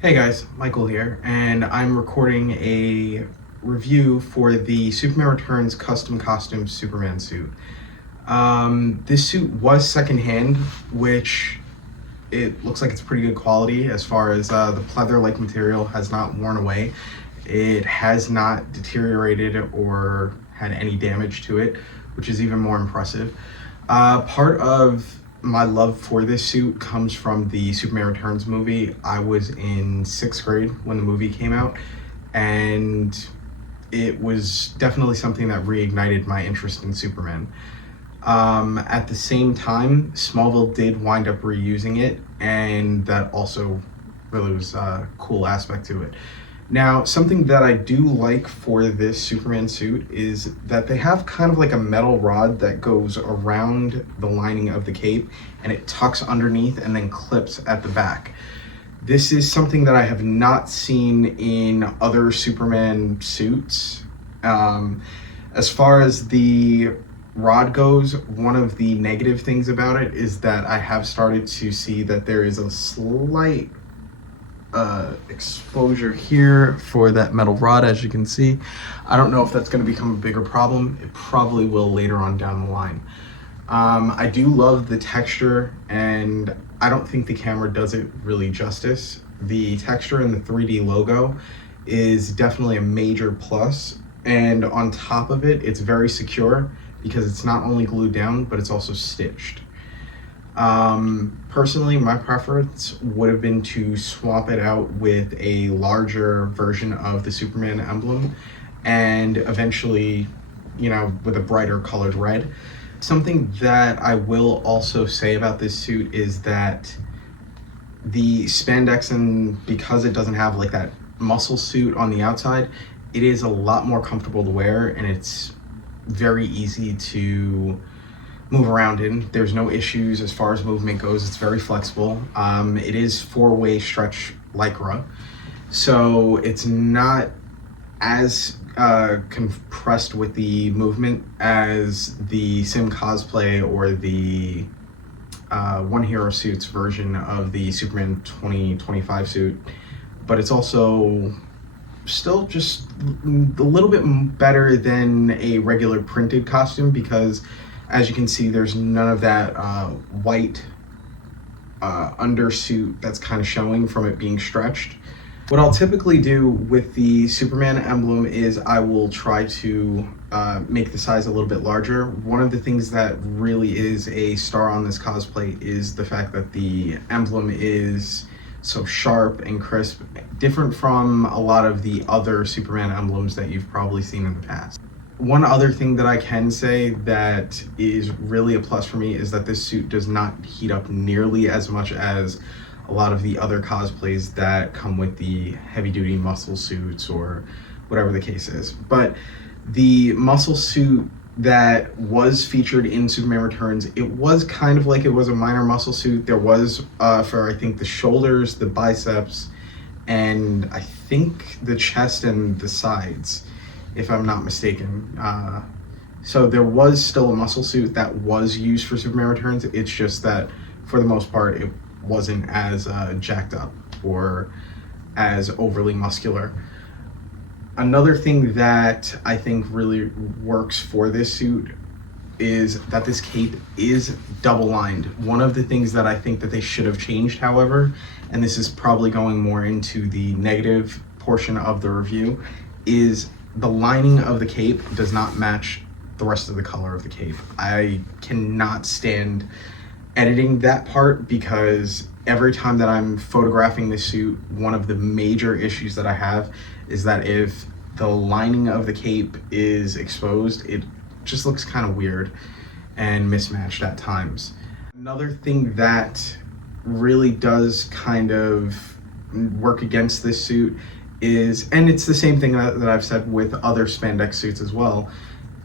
Hey guys, Michael here, and I'm recording a review for the Superman Returns custom costume Superman suit. This suit was secondhand, which it looks like it's pretty good quality as far as the pleather-like material has not worn away. It has not deteriorated or had any damage to it, which is even more impressive. Part of my love for this suit comes from the Superman Returns movie. I was in 6th grade when the movie came out, and it was definitely something that reignited my interest in Superman. At the same time, Smallville did wind up reusing it, and that also really was a cool aspect to it. Now, something that I do like for this Superman suit is that they have kind of like a metal rod that goes around the lining of the cape and it tucks underneath and then clips at the back. This is something that I have not seen in other Superman suits. As far as the rod goes, one of the negative things about it is that I have started to see that there is a slight exposure here for that metal rod, as you can see. I don't know if that's going to become a bigger problem. It probably will later on down the line. I do love the texture, and I don't think the camera does it really justice. The texture and the 3D logo is definitely a major plus, and on top of it, it's very secure because it's not only glued down, but it's also stitched. Personally, my preference would have been to swap it out with a larger version of the Superman emblem and eventually, with a brighter colored red. Something that I will also say about this suit is that the spandex, and because it doesn't have like that muscle suit on the outside, it is a lot more comfortable to wear, and it's very easy to move around in. There's no issues as far as movement goes. It's very flexible. It is 4-way stretch Lycra, so it's not as compressed with the movement as the Sim Cosplay or the One Hero Suits version of the Superman 2025 suit, but it's also still just a little bit better than a regular printed costume because, as you can see, there's none of that white undersuit that's kind of showing from it being stretched. What I'll typically do with the Superman emblem is I will try to make the size a little bit larger. One of the things that really is a star on this cosplay is the fact that the emblem is so sharp and crisp, different from a lot of the other Superman emblems that you've probably seen in the past. One other thing that I can say that is really a plus for me is that this suit does not heat up nearly as much as a lot of the other cosplays that come with the heavy-duty muscle suits or whatever the case is. But the muscle suit that was featured in Superman Returns, it was kind of like it was a minor muscle suit. There was, for I think the shoulders, the biceps, and I think the chest and the sides, if I'm not mistaken. So there was still a muscle suit that was used for Superman Returns. It's just that for the most part, it wasn't as jacked up or as overly muscular. Another thing that I think really works for this suit is that this cape is double lined. One of the things that I think that they should have changed, however, and this is probably going more into the negative portion of the review, is the lining of the cape does not match the rest of the color of the cape. I cannot stand editing that part because every time that I'm photographing this suit, one of the major issues that I have is that if the lining of the cape is exposed, it just looks kind of weird and mismatched at times. Another thing that really does kind of work against this suit is, and it's the same thing that I've said with other spandex suits as well,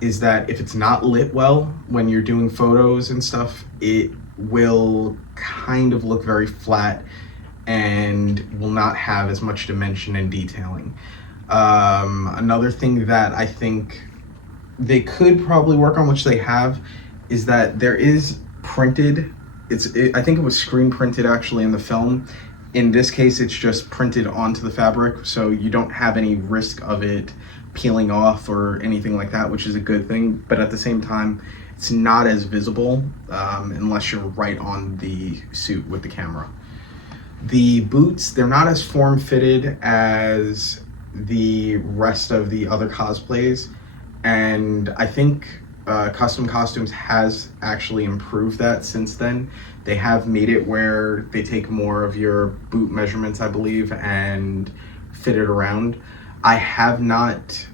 is that if it's not lit well when you're doing photos and stuff, it will kind of look very flat and will not have as much dimension and detailing. Another thing that I think they could probably work on, which they have, is that there is printed, I think it was screen printed actually in the film, In this case, it's just printed onto the fabric, so you don't have any risk of it peeling off or anything like that, which is a good thing. But at the same time, it's not as visible unless you're right on the suit with the camera. The boots, they're not as form-fitted as the rest of the other cosplays, and I think Custom Costumes has actually improved that since then. They have made it where they take more of your boot measurements, I believe, and fit it around. I have not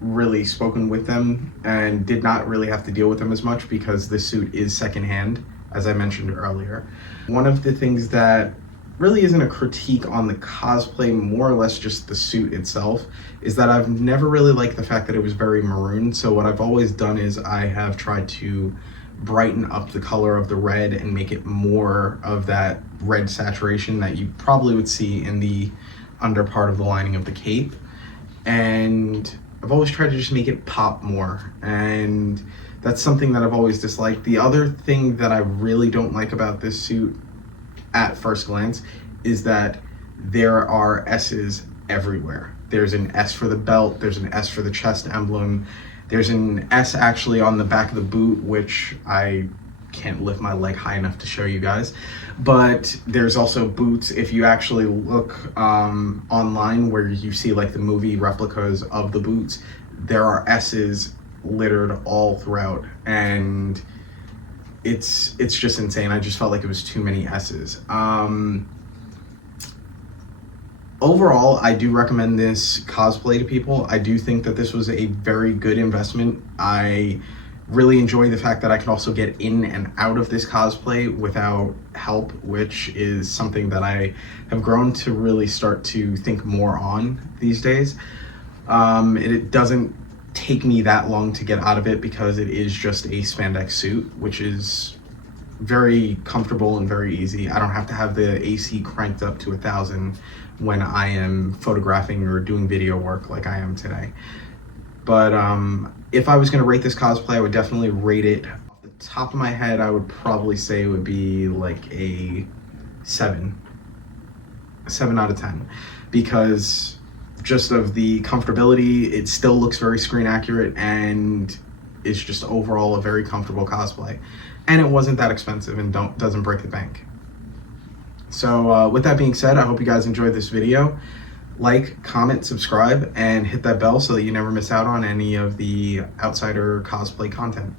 really spoken with them and did not really have to deal with them as much because the suit is secondhand, as I mentioned earlier. One of the things that really isn't a critique on the cosplay, more or less just the suit itself, is that I've never really liked the fact that it was very maroon. So what I've always done is I have tried to brighten up the color of the red and make it more of that red saturation that you probably would see in the under part of the lining of the cape. And I've always tried to just make it pop more, and that's something that I've always disliked. The other thing that I really don't like about this suit at first glance is that there are S's everywhere. There's an S for the belt, there's an S for the chest emblem, there's an S actually on the back of the boot, which I can't lift my leg high enough to show you guys. But there's also boots. If you actually look online where you see like the movie replicas of the boots, there are S's littered all throughout, and it's just insane. I just felt like it was too many S's. Overall, I do recommend this cosplay to people. I do think that this was a very good investment. I really enjoy the fact that I can also get in and out of this cosplay without help, which is something that I have grown to really start to think more on these days. It doesn't take me that long to get out of it because it is just a spandex suit, which is very comfortable and very easy. I don't have to have the AC cranked up to 1,000 when I am photographing or doing video work like I am today. But if I was going to rate this cosplay, I would definitely rate it. Off the top of my head, I would probably say it would be like a 7 out of 10, because just of the comfortability, it still looks very screen accurate, and it's just overall a very comfortable cosplay. And it wasn't that expensive and doesn't break the bank. So with that being said, I hope you guys enjoyed this video. Like, comment, subscribe, and hit that bell so that you never miss out on any of the Outsider cosplay content.